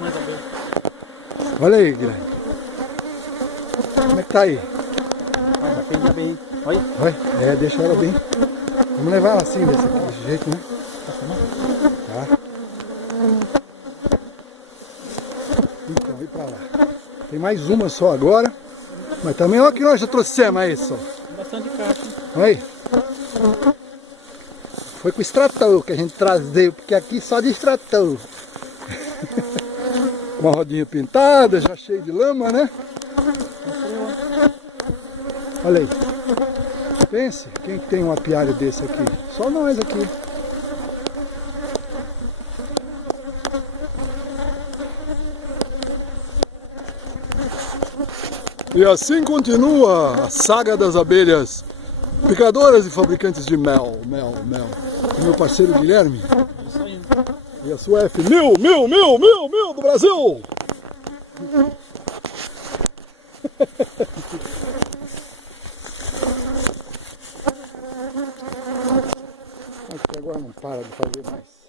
Mais abelha. Olha aí, Guilherme. Como é que tá aí? Olha, peguei bem. Olha. Olha, deixa ela bem. Vamos levar ela assim, desse jeito, né? Tá. Então, e pra lá. Tem mais uma só agora. Mas também olha que nós já trouxemos aí só. Bastante caixa. Olha aí. Foi com o extrator que a gente trazeu, porque aqui só de extrator. Uma rodinha pintada, já cheio de lama, né? Olha aí. Pense, quem tem um apiário desse aqui? Só nós aqui. E assim continua a saga das abelhas picadoras e fabricantes de mel. O meu parceiro Guilherme. Isso aí. E a sua F1000 do Brasil. Acho que agora não para de fazer mais.